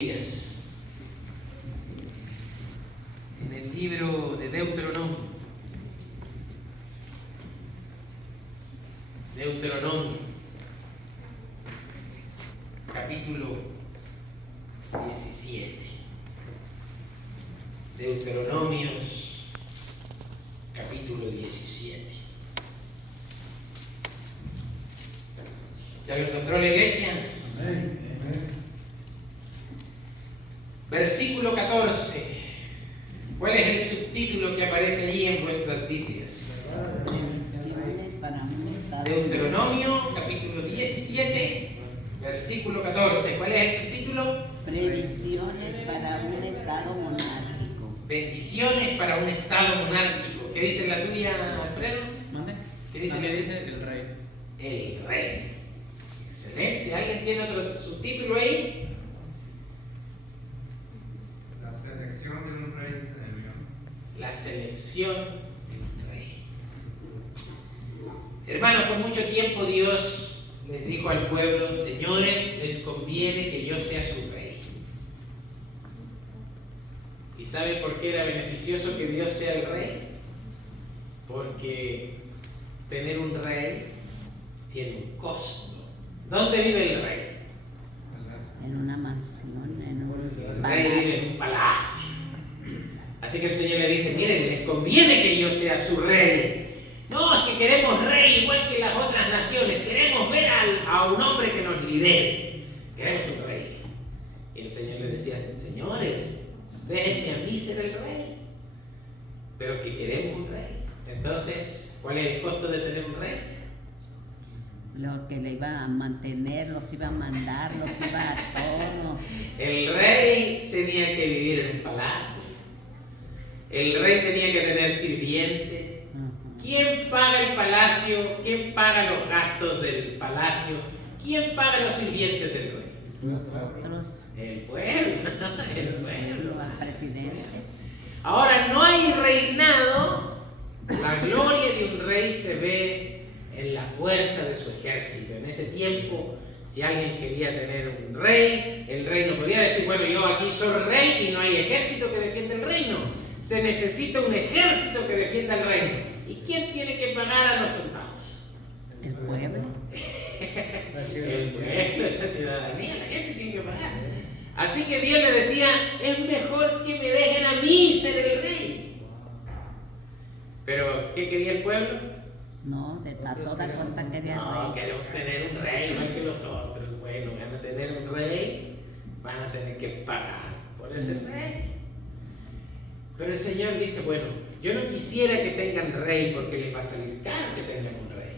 En el libro de Deuteronomio, capítulo 17. Deuteronomios, capítulo 17. ¿Ya lo encontró la iglesia? Amén. Versículo 14. ¿Cuál es el subtítulo que aparece allí en vuestras Biblias? Deuteronomio, capítulo 17, versículo 14. ¿Cuál es el subtítulo? Previsiones para un estado monárquico. Bendiciones para un estado monárquico. ¿Qué dice la tuya, Alfredo? ¿Mande? ¿Qué dice? También dice el rey. El rey. Excelente. ¿Alguien tiene otro subtítulo ahí? La selección de un rey se debió. La selección de un rey. Hermanos, por mucho tiempo Dios les dijo al pueblo: señores, les conviene que yo sea su rey. ¿Y saben por qué era beneficioso que Dios sea el rey? Porque tener un rey tiene un costo. ¿Dónde vive el rey? En una mansión, en un El rey vive en un palacio. Así que el Señor le dice: miren, les conviene que yo sea su rey. No, es que queremos rey igual que las otras naciones. Queremos ver a un hombre que nos lidere. Queremos un rey. Y el Señor le decía: señores, déjenme a mí ser el rey. Pero que queremos un rey. Entonces, ¿cuál es el costo de tener un rey? Lo que le iba a mantener, los iba a mandar, los iba a todo. El rey tenía que vivir en un palacio. El rey tenía que tener sirvientes. ¿Quién paga el palacio? ¿Quién paga los gastos del palacio? ¿Quién paga los sirvientes del rey? Nosotros, El pueblo. El pueblo. al presidente. Ahora, no hay reinado. La gloria de un rey se ve en la fuerza de su ejército. En ese tiempo, si alguien quería tener un rey, el rey no podía decir: bueno, yo aquí soy rey y no hay ejército que defienda el reino. Se necesita un ejército que defienda el reino. ¿Y quién tiene que pagar a los soldados? El pueblo. El pueblo, la ciudadanía, la gente tiene que pagar. Así que Dios le decía: es mejor que me dejen a mí ser el rey. Pero, ¿qué quería el pueblo? No, a toda costa quería No, rey. queremos tener un rey igual que los otros. Bueno, van a tener un rey, van a tener que pagar por ese rey. Pero el Señor dice: bueno, yo no quisiera que tengan rey porque les va a salir caro que tengan un rey.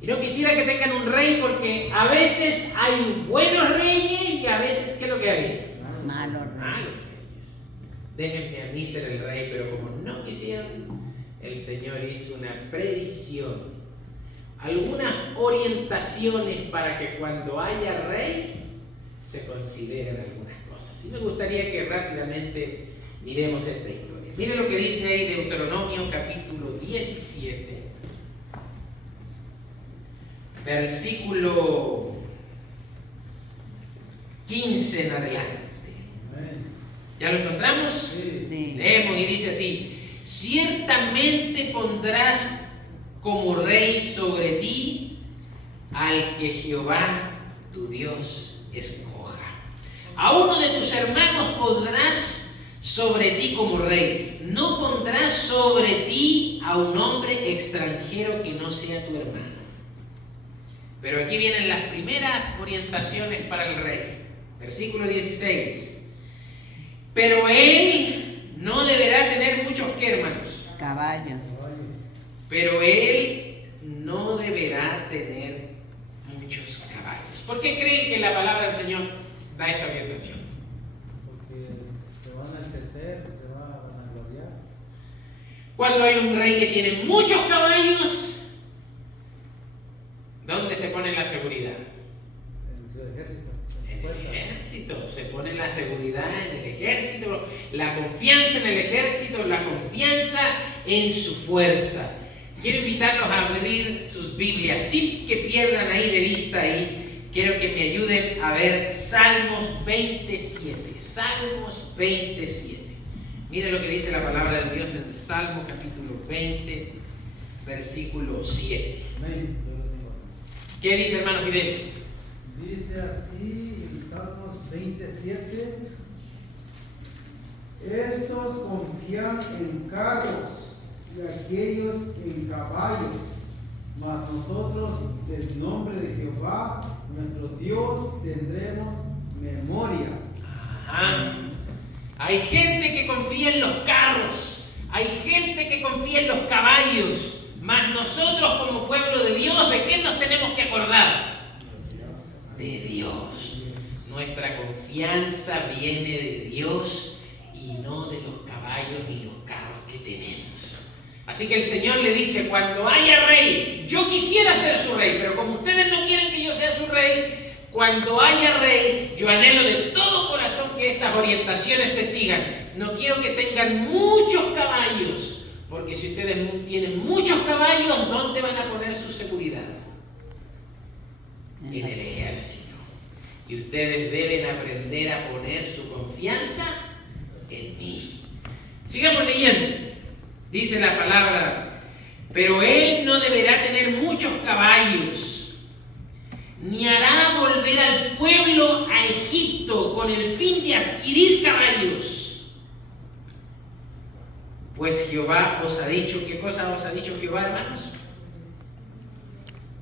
Y no quisiera que tengan un rey porque a veces hay buenos reyes y a veces, ¿qué es lo que hay? Malo rey. Malos reyes. Déjenme a mí ser el rey, pero como no quisieron, el Señor hizo una previsión, algunas orientaciones para que cuando haya rey se consideren algunas cosas. Y me gustaría que rápidamente miremos esta historia. Miren lo que dice ahí Deuteronomio capítulo 17, versículo 15 en adelante. ¿Ya lo encontramos? Sí. Leemos y dice así: ciertamente pondrás como rey sobre ti al que Jehová tu Dios escoja. A uno de tus hermanos pondrás sobre ti como rey. No pondrás sobre ti a un hombre extranjero que no sea tu hermano. Pero aquí vienen las primeras orientaciones para el rey. Versículo 16. Pero él no deberá tener muchos, ¿qué, hermanos? Caballos. Pero él no deberá tener muchos caballos. ¿Por qué creen que la palabra del Señor da esta orientación? Porque se van a enriquecer, se van a vanagloriar. Cuando hay un rey que tiene muchos caballos, ¿dónde se pone la seguridad? En su ejército, en En su el fuerza. ejército. Se pone la seguridad en el ejército, la confianza en el ejército, la confianza en su fuerza. Quiero invitarlos a abrir sus Biblias sin que pierdan ahí de vista ahí quiero que me ayuden a ver Salmos 27. Salmos 27. Mire lo que dice la palabra de Dios en el Salmo capítulo 20, versículo 7. ¿Qué dice, hermano Fidel? Dice así en Salmos 27: estos confían en carros y aquellos en caballos, mas nosotros del nombre de Jehová, nuestro Dios, tendremos memoria. Ajá. Hay gente que confía en los carros, hay gente que confía en los caballos, mas nosotros como pueblo de Dios, ¿de qué nos tenemos que acordar? De Dios. Nuestra confianza viene de Dios y no de los caballos ni los carros que tenemos. Así que el Señor le dice, cuando haya rey, yo quisiera ser su rey, pero como ustedes no quieren que yo sea su rey, cuando haya rey, yo anhelo de todo corazón que estas orientaciones se sigan. No quiero que tengan muchos caballos, porque si ustedes tienen muchos caballos, ¿dónde van a poner su seguridad? En el ejército. Y ustedes deben aprender a poner su confianza en mí. Sigamos leyendo. Dice la palabra, pero él no deberá tener muchos caballos, ni hará volver al pueblo a Egipto con el fin de adquirir caballos. Pues Jehová os ha dicho, ¿qué cosa os ha dicho Jehová, hermanos?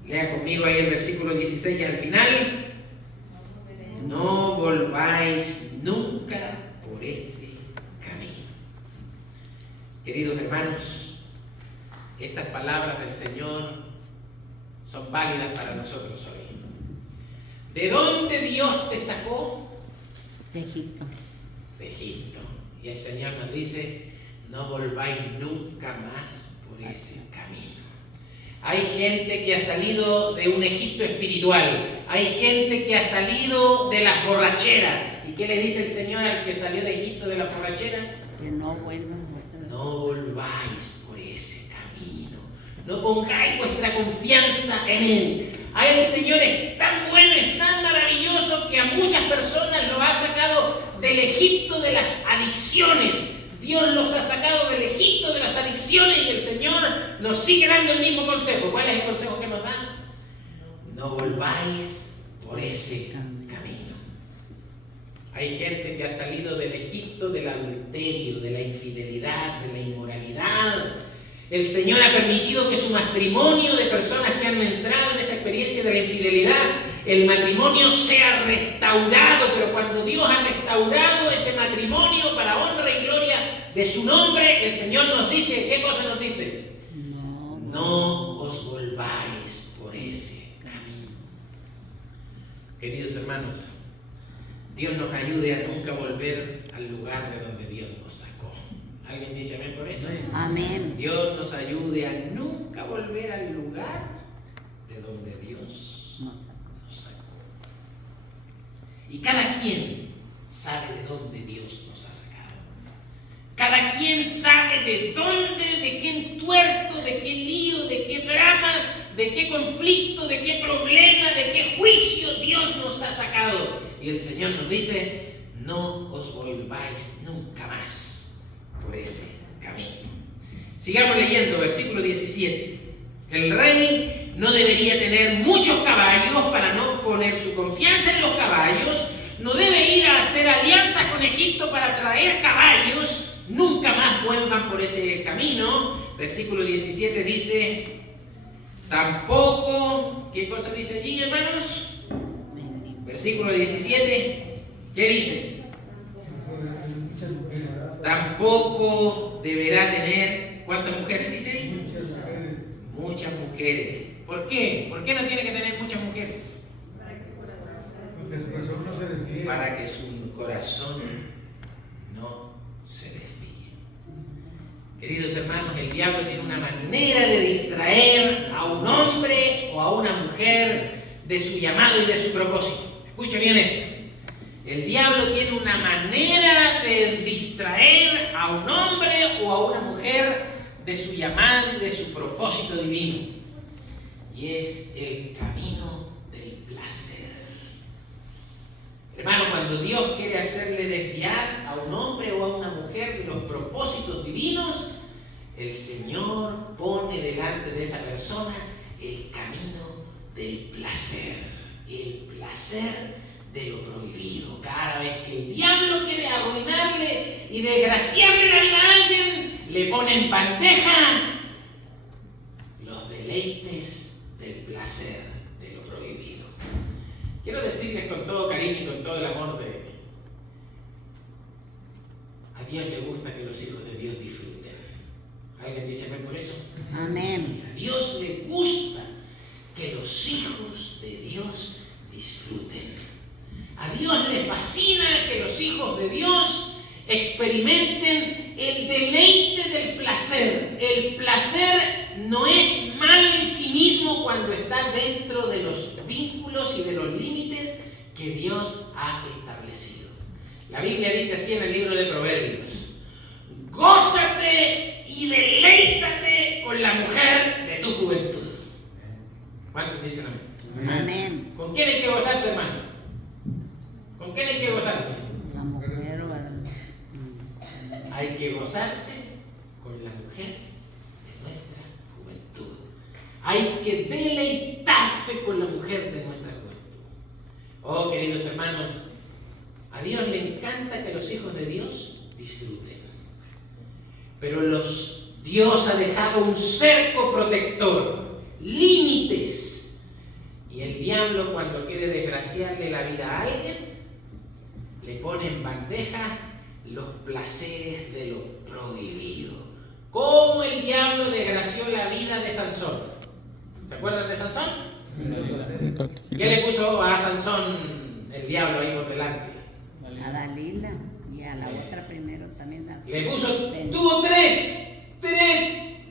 Lea conmigo ahí el versículo 16 y al final. No volváis nunca por este camino. Queridos hermanos, estas palabras del Señor son válidas para nosotros hoy. ¿De dónde Dios te sacó? De Egipto. De Egipto. Y el Señor nos dice, no volváis nunca más por ese camino. Hay gente que ha salido de un Egipto espiritual. Hay gente que ha salido de las borracheras. ¿Y qué le dice el Señor al que salió de Egipto de las borracheras? Que no vuelvan. No volváis por ese camino. No pongáis vuestra confianza en Él. El Señor es tan bueno, es tan maravilloso que a muchas personas lo ha sacado del Egipto de las adicciones. Dios los ha sacado del Egipto de las adicciones y el Señor nos sigue dando el mismo consejo. ¿Cuál es el consejo que nos da? No volváis por ese camino. Hay gente que ha salido del Egipto del adulterio, de la infidelidad, de la inmoralidad. El Señor ha permitido que su matrimonio de personas que han entrado en esa experiencia de la infidelidad, el matrimonio sea restaurado, pero cuando Dios ha restaurado ese matrimonio para honra y gloria de su nombre, el Señor nos dice, ¿qué cosa nos dice? No os volváis por ese camino. Queridos hermanos, Dios nos ayude a nunca volver al lugar de donde Dios nos sacó. ¿Alguien dice amén por eso? Amén. Dios nos ayude a nunca volver al lugar de donde Dios nos sacó. Y cada quien sabe de dónde Dios nos ha sacado. Cada quien sabe de dónde, de qué entuerto, de qué lío, de qué drama, de qué conflicto, de qué problema, de qué juicio Dios nos ha sacado. Y el Señor nos dice, no os volváis nunca más por ese camino. Sigamos leyendo, versículo 17. El rey no debería tener muchos caballos para no poner su confianza en los caballos, no debe ir a hacer alianzas con Egipto para traer caballos, nunca más vuelvan por ese camino. Versículo 17 dice, tampoco, ¿qué cosa dice allí, hermanos? Versículo 17, ¿qué dice? Tampoco deberá tener, ¿cuántas mujeres dice ahí? Muchas mujeres. ¿Por qué? ¿Por qué no tiene que tener muchas mujeres? Para que su corazón no se desvíe. Queridos hermanos, el diablo tiene una manera de distraer a un hombre o a una mujer de su llamado y de su propósito. Escuche bien esto. El diablo tiene una manera de distraer a un hombre o a una mujer de su llamado y de su propósito divino. Y es el camino del placer. cuando Dios quiere hacerle desviar a un hombre o a una mujer de los propósitos divinos, el Señor pone delante de esa persona el camino del placer, el placer de lo prohibido. Cada vez que el diablo quiere arruinarle y desgraciarle la vida a alguien, le pone en bandeja los deleites del placer de lo prohibido. Quiero decirles con todo cariño y con todo el amor a Dios le gusta que los hijos de Dios disfruten. ¿Alguien dice amén por eso? Amén. A Dios le gusta que los hijos de Dios disfruten. A Dios le fascina que los hijos de Dios experimenten el deleite del placer. El placer no es malo en sí mismo cuando está dentro de los vínculos y de los límites que Dios ha establecido. La Biblia dice así en el libro de Proverbios: gózate y deleítate con la mujer de tu juventud. ¿Cuántos dicen amén? Amén. ¿Con quién hay que gozarse, hermano? ¿Con quién hay que gozarse? La mujer o Hay que gozarse con la mujer de nuestra juventud. Hay que deleitarse con la mujer de nuestra juventud. Oh, queridos hermanos, a Dios le encanta que los hijos de Dios disfruten. Pero Dios ha dejado un cerco protector, límites. Y el diablo, cuando quiere desgraciarle la vida a alguien, le pone en bandeja los placeres de lo prohibido. ¿Cómo el diablo desgració la vida de Sansón? ¿Se acuerdan de Sansón? sí. ¿Qué le puso a Sansón el diablo ahí por delante? A Dalila y a la otra primero también. Le tuvo tres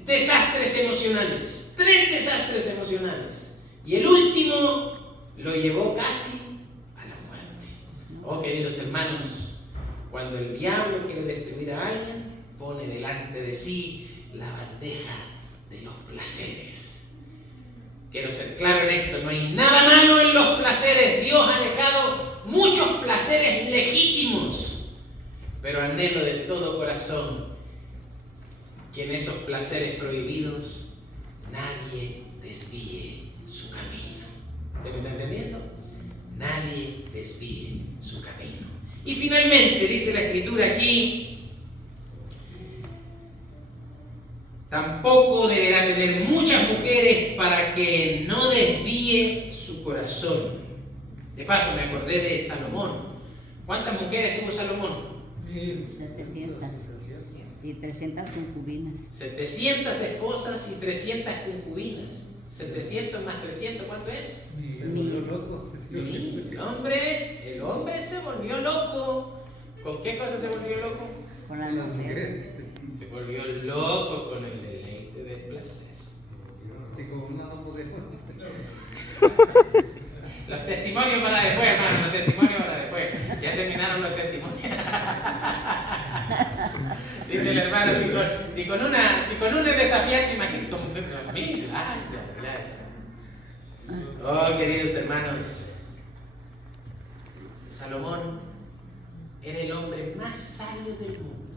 desastres emocionales. Tres desastres emocionales. Y el último lo llevó casi a la muerte. Oh, queridos hermanos, cuando el diablo quiere destruir a alguien, pone delante de sí la bandeja de los placeres. Quiero ser claro en esto, no hay nada malo en los placeres. Dios ha dejado muchos placeres legítimos, pero anhelo de todo corazón que en esos placeres prohibidos nadie desvíe su camino. ¿Usted me está entendiendo? Nadie desvíe su camino. Y finalmente, dice la Escritura aquí, tampoco deberá tener muchas mujeres para que no desvíe su corazón. De paso, me acordé de Salomón. ¿Cuántas mujeres tuvo Salomón? 700 y 300 concubinas. 700 esposas y 300 concubinas. 700 más 300, ¿cuánto es? Se volvió loco. Sí, el hombre se volvió loco. ¿Con qué cosa se volvió loco? Con las mujeres. Se volvió loco con el deleite del placer. Si con una no podemos. Los testimonios para después, hermano, los testimonios para después. Ya terminaron los testimonios. Dice el hermano, si con una es desafiante, imagínate con a mí. Ay, oh, queridos hermanos, Salomón era el hombre más sabio del mundo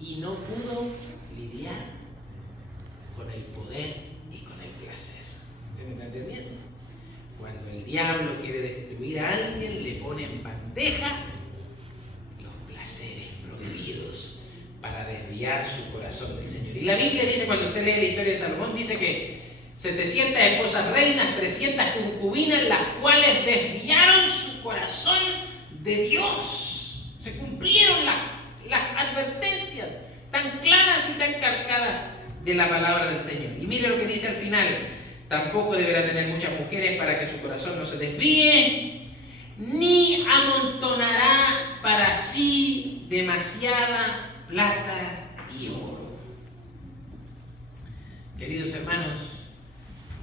y no pudo lidiar con el poder y con el placer. ¿Usted me está entendiendo? Cuando el diablo quiere destruir a alguien, le pone en bandeja los placeres prohibidos para desviar su corazón del Señor. Y la Biblia dice, cuando usted lee la historia de Salomón, dice que 700 esposas reinas, 300 concubinas, las cuales desviaron su corazón de Dios. Se cumplieron las advertencias tan claras y tan cargadas de la palabra del Señor. Y mire lo que dice al final: tampoco deberá tener muchas mujeres para que su corazón no se desvíe, ni amontonará para sí demasiada plata y oro. Queridos hermanos,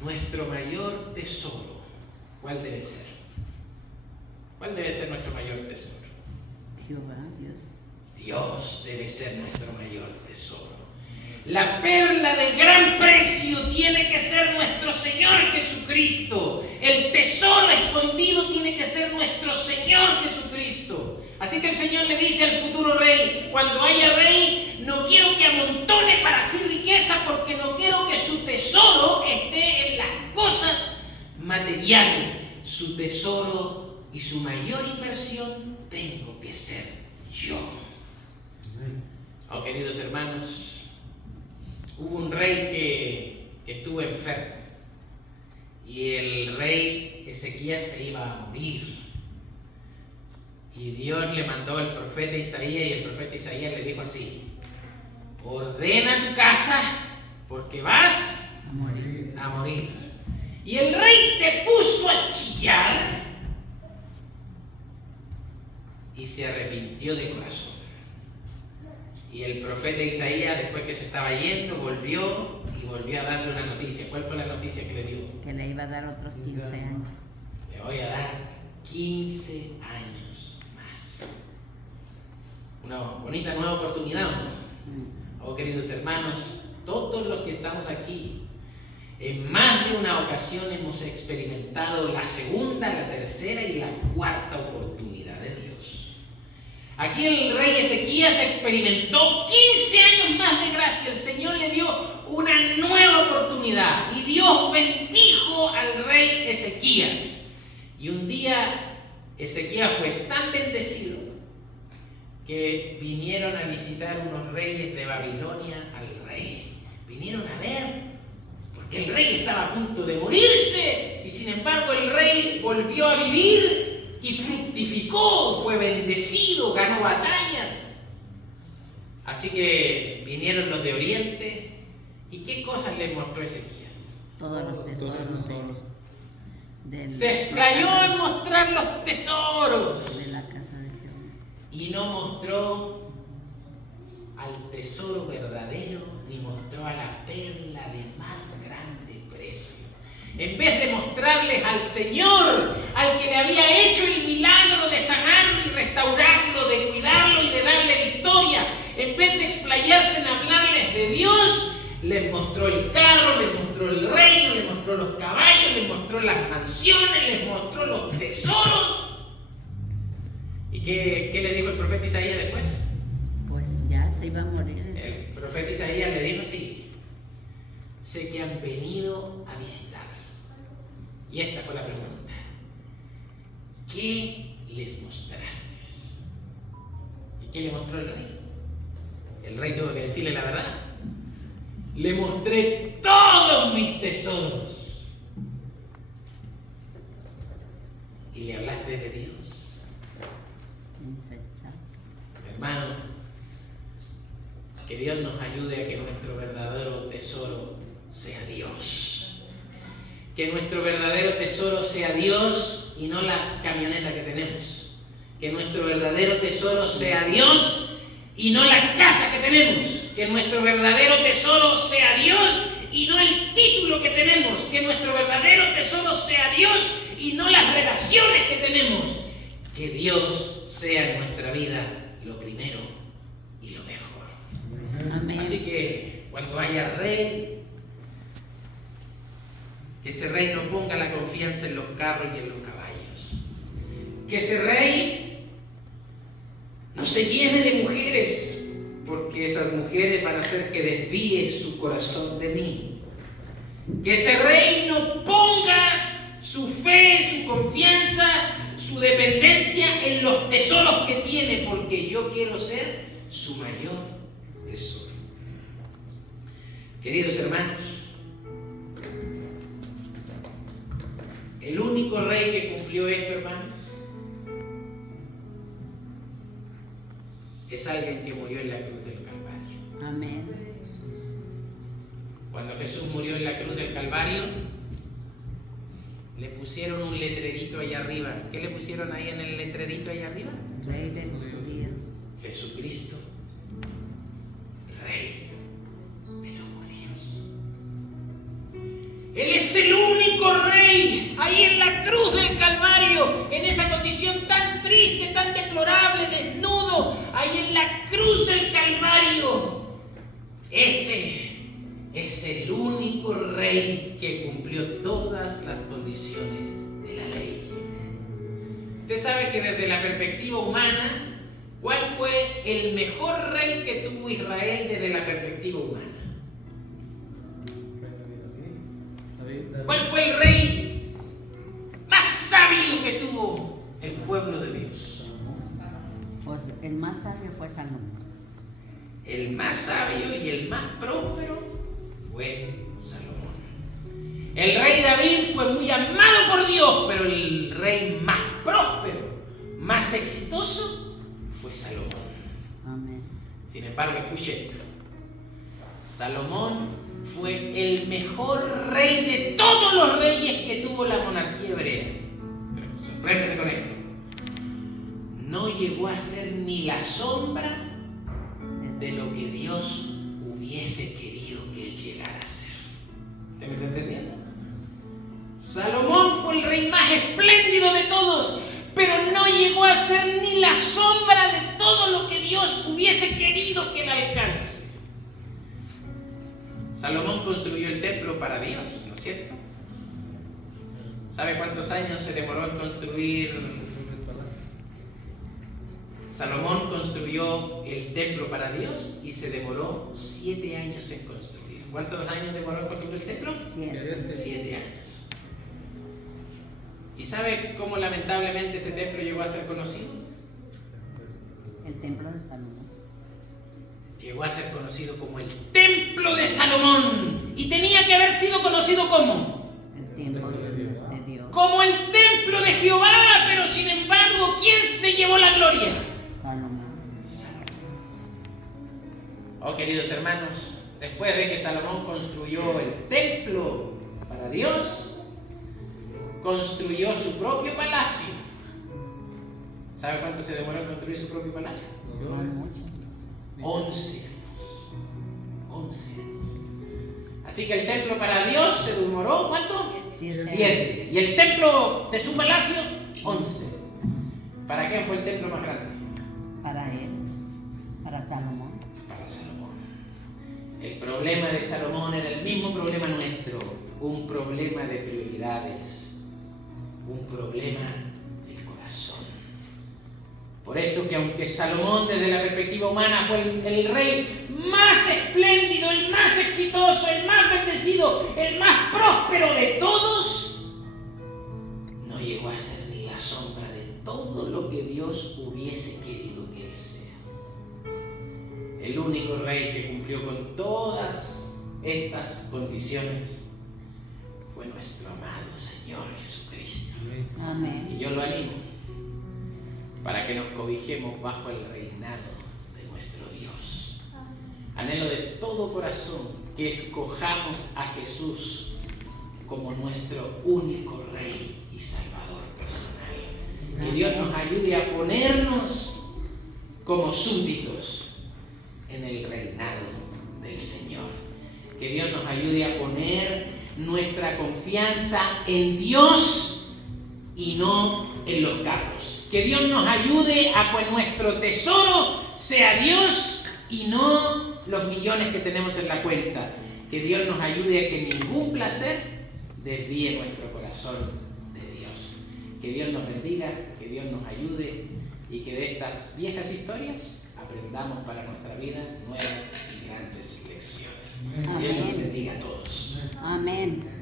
nuestro mayor tesoro, ¿cuál debe ser? ¿Cuál debe ser nuestro mayor tesoro? Jehová, Dios. Dios debe ser nuestro mayor tesoro. La perla de gran precio tiene que ser nuestro Señor Jesucristo. El tesoro escondido tiene que ser nuestro Señor Jesucristo. Así que el Señor le dice al futuro rey: cuando haya rey, no quiero que amontone para sí riqueza, porque no quiero que su tesoro esté en las cosas materiales. Su tesoro y su mayor inversión tengo que ser yo. Oh, queridos hermanos, hubo un rey que estuvo enfermo, y el rey Ezequías se iba a morir. Y Dios le mandó al profeta Isaías, y el profeta Isaías le dijo así: ordena tu casa, porque vas a morir. Y el rey se puso a chillar y se arrepintió de corazón. Y el profeta Isaías, después que se estaba yendo, volvió a darle una noticia. ¿Cuál fue la noticia que le dio? Que le iba a dar otros 15 años. Le voy a dar 15 años más. Una bonita nueva oportunidad, ¿no? Oh, queridos hermanos, todos los que estamos aquí, en más de una ocasión hemos experimentado la segunda, la tercera y la cuarta oportunidad de Dios. Aquí el rey Ezequías experimentó 15 años más de gracia. El Señor le dio una nueva oportunidad y Dios bendijo al rey Ezequías. Y un día Ezequías fue tan bendecido que vinieron a visitar unos reyes de Babilonia al rey. Vinieron a ver, porque el rey estaba a punto de morirse, y sin embargo el rey volvió a vivir y fructificó, fue bendecido, ganó batallas. Así que vinieron los de Oriente, ¿y qué cosas les mostró Ezequías? Todos los tesoros Se explayó en mostrar los tesoros de la casa de Jehová. y no mostró al tesoro verdadero, ni mostró a la perla de más grande precio. En vez de mostrarles al Señor, al que le había hecho el milagro de sanarlo y restaurarlo, de cuidarlo y de darle victoria, en vez de explayarse en hablarles de Dios, les mostró el carro, les mostró el reino, les mostró los caballos, les mostró las mansiones, les mostró los tesoros. ¿Y qué le dijo el profeta Isaías después? Pues ya se iba a morir. El profeta Isaías le dijo así: sé que han venido a visitar. Y esta fue la pregunta: ¿qué les mostraste? ¿Y qué le mostró el rey? El rey tuvo que decirle la verdad. Le mostré todos mis tesoros. Y le hablaste de Dios. Hermano, que Dios nos ayude a que nuestro verdadero tesoro sea Dios. Que nuestro verdadero tesoro sea Dios y no la camioneta que tenemos. Que nuestro verdadero tesoro sea Dios y no la casa que tenemos. Que nuestro verdadero tesoro sea Dios y no el título que tenemos. Que nuestro verdadero tesoro sea Dios y no las relaciones que tenemos. Que Dios sea en nuestra vida lo primero y lo mejor. Amén. Así que cuando haya rey, que ese rey no ponga la confianza en los carros y en los caballos. Que ese rey no se llene de mujeres, porque esas mujeres van a hacer que desvíe su corazón de mí. Que ese rey no ponga su fe, su confianza, su dependencia en los tesoros que tiene, porque yo quiero ser su mayor tesoro. Queridos hermanos, el único rey que cumplió esto, hermanos, es alguien que murió en la cruz del Calvario. Amén. Cuando Jesús murió en la cruz del Calvario, le pusieron un letrerito allá arriba. ¿Qué le pusieron ahí en el letrerito allá arriba? Rey de los judíos. Jesucristo, Rey de los judíos. Él es el único rey ahí en la cruz del Calvario, en esa condición tan triste, tan deplorable, desnudo, ahí en la cruz del Calvario. Ese es el único rey que cumplió todas las condiciones de la ley. Usted sabe que desde la perspectiva humana, ¿cuál fue el mejor rey que tuvo Israel desde la perspectiva humana? ¿Cuál fue el rey más sabio que tuvo el pueblo de Dios? Pues el más sabio fue Salomón. El más sabio y el más próspero fue Salomón. El rey David fue muy amado por Dios, pero el rey más próspero, más exitoso, fue Salomón. Amén. Sin embargo, escuche esto. Salomón fue el mejor rey de todos los reyes que tuvo la monarquía hebrea. Pero sorpréndese con esto. No llegó a ser ni la sombra de lo que Dios hubiese querido que él llegara a ser. ¿Usted me está entendiendo? Salomón fue el rey más espléndido de todos, pero no llegó a ser ni la sombra de todo lo que Dios hubiese querido que él alcance. Salomón construyó el templo para Dios, ¿no es cierto? ¿Sabe cuántos años se demoró en construir? Salomón construyó el templo para Dios y se demoró 7 años en construir. ¿Cuántos años demoró en construir el templo? 7 años. ¿Y sabe cómo lamentablemente ese templo llegó a ser conocido? El templo de Salomón. Llegó a ser conocido como el Templo de Salomón. Y tenía que haber sido conocido como El templo de Dios. como el Templo de Jehová. Pero sin embargo, ¿quién se llevó la gloria? Salomón. Oh, queridos hermanos, después de que Salomón construyó el templo para Dios, construyó su propio palacio. ¿Sabe cuánto se demoró en construir su propio palacio? No mucho. 11 años. 11 años. Así que el templo para Dios se demoró, ¿cuánto? 7. Y el templo de su palacio, 11. ¿Para quién fue el templo más grande? Para él. Para Salomón. Para Salomón. El problema de Salomón era el mismo problema nuestro. Un problema de prioridades. Un problema del corazón. Por eso que aunque Salomón desde la perspectiva humana fue el rey más espléndido, el más exitoso, el más bendecido, el más próspero de todos, no llegó a ser ni la sombra de todo lo que Dios hubiese querido que él sea. El único rey que cumplió con todas estas condiciones fue nuestro amado Señor Jesucristo. Amén. Y yo lo animo para que nos cobijemos bajo el reinado de nuestro Dios. Anhelo de todo corazón que escojamos a Jesús como nuestro único Rey y Salvador personal. Que Dios nos ayude a ponernos como súbditos en el reinado del Señor. Que Dios nos ayude a poner nuestra confianza en Dios y no en los carros. Que Dios nos ayude a que nuestro tesoro sea Dios y no los millones que tenemos en la cuenta. Que Dios nos ayude a que ningún placer desvíe nuestro corazón de Dios. Que Dios nos bendiga, que Dios nos ayude y que de estas viejas historias aprendamos para nuestra vida nuevas y grandes lecciones. Dios nos bendiga a todos. Amén.